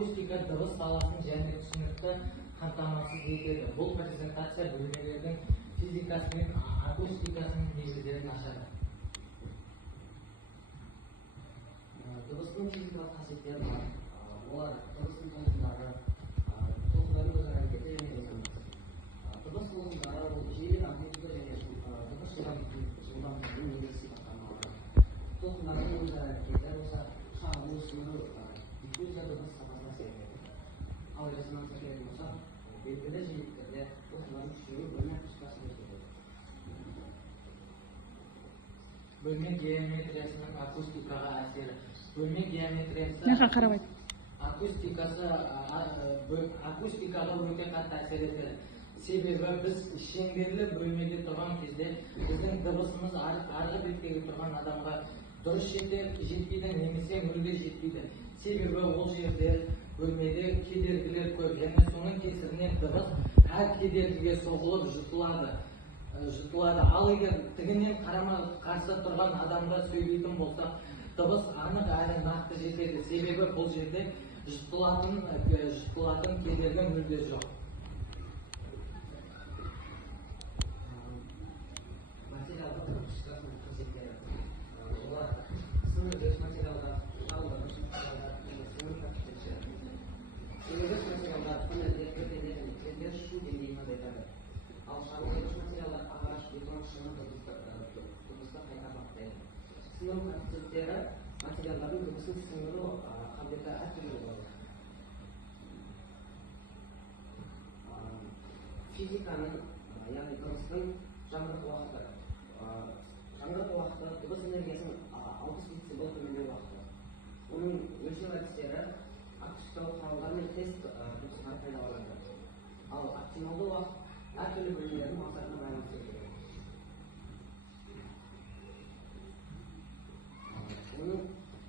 акустика дыбыс саласын және түсінікті қамтамасыз етеді. Бұл презентация бөлмелердің физикасы мен акустикасының негіздерін ашады. Дыбыстың физикалық қасиеттері бар. Олар дыбыстың толқындары, толқындардың өзара әрекеті және резонанс. Дыбыс толқындары ол жиі амплитуда және дыбыс жылдамдығының негізгі сипаттамалары. Толқындардың өзара әрекеті болса шағылу, сіңіру, диффузия дыбыс сапасына әсер етеді. Ал резонансқа келетін болсақ, белгілі жиіліктерде толқындардың күшеюі бөлме акустикасын өзгертеді. Бөлме геометриясының акустикаға әсері. Бөлме геометриясы акустикаға өте қатты әсер етеді. Себебі біз шеңберлі бөлмеде тұрған кезде біздің дыбысымыз арғы беттегі тұрған адамға дұрыс жетпейді немесе мүлде жетпейді. Себебі ол жерде бөлмеде кедергілер көп және соның кесірінен дыбыс әр кедергіге соғылып жұтылады. Ал егер тігінен қарама қарсы тұрған адамға сөйлейтін болсақ, дыбыс анық әрі нақты жетеді. Себебі бұл жерде жұтылатын кедергі мүлде жоқ. Материалдық акустикасының қасиеттері. Олар сіңіргіш материалдар, шағылдағыш материалдар және сіңіру архитектурасы. Сіңіргіш материалдар панельдер, перделер және тіреулер шу деңгейін азайтады. Ал шағылдағыш материалдар ағаш, бетон, шыны дыбысты қайта баптайды. Сіңіру коэффициенттері материалдардың дыбысын сіңіру қабілеті әртүрлі болады. Физиканың, яғни дыбыстың жаңғырту уақыты. Жаңғырту уақыты дыбыс энергиясының 60 децибел төмендеу уақыты. Оның өлшеу әдістері акустикалық құралдар мен тест дыбыстары пайдаланылады. Ал оптималды уақыт әртүрлі бөлмелердің мақсатына байланысты келеді. Оның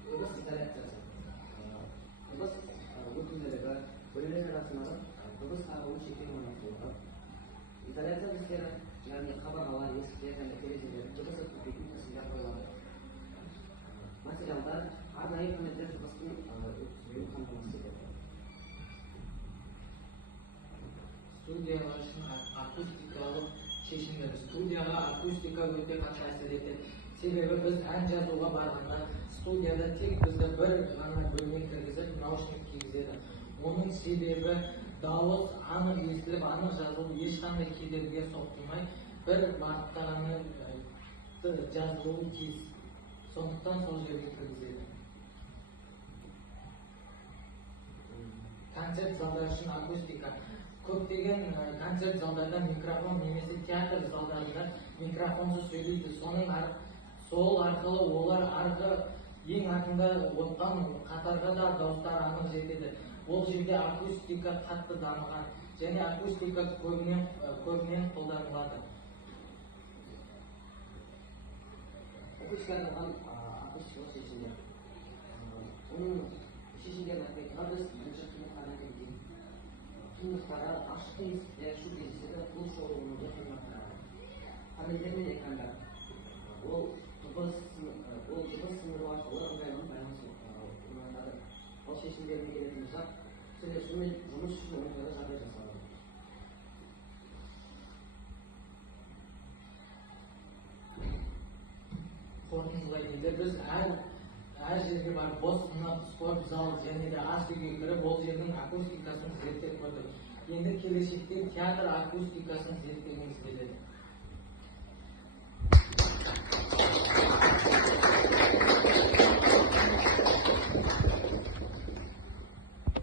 дыбыс изоляциясы. Дыбыс өтімділігі, бөлмелер арасындағы дыбыс таралуы шектеу орнатылады. Изоляция әдістері, яғни қабырғалар, есіктер және терезелер дыбыс өтпейтін тәсілдер қойылады. Материалдар арнайы панельдер дыбыстың өткізілуін қамтамасыз етеді. Студиялар үшін акустикалық шешімдер. Студияға акустика өте қатты әсер етеді. Себебі біз ән жазуға барғанда студияда тек бізді бір ғана бөлме кіргізіп наушник кигізеді. Оның себебі дауыс анық естіліп, анық жазылып, ешқандай кедергіге соқтырмай бір бағытта ғана жазылуы тиіс. Сондықтан сол жерге кіргізеді. Концерт залдар үшін акустика. Көптеген концерт залдарда микрофон немесе театр залдарында микрофонсыз сөйлейді. Сол арқылы олар ең артында отқан қатарға да дауыстар анық жетеді. Ол жерде акустика қатты дамыған және акустика көбінен қолданылады. Акустикадан акустикалық шешімдер. Оның шешімдерін айтқанда біз бірінші қимақтарына келген. Қимақтары ашық есікте, шу кездеседі, бұл шоуымызды қимақтары. Панельдер мен экрандар. Ол дыбыс сіңіру арқылы ыңғайланып байланыс орнатады. Ал шешімдеріне келетін болсақ, сөйлесу мен жұмыс үшін ыңғайлы жағдай жасалады. Қорытындылай келе біз әр жерге барып бос сынып, спорт зал және де ас үйге кіріп, ол жердің акустикасын зерттеп көрдік. Енді келешекте театр акустикасын зерттегіміз келеді.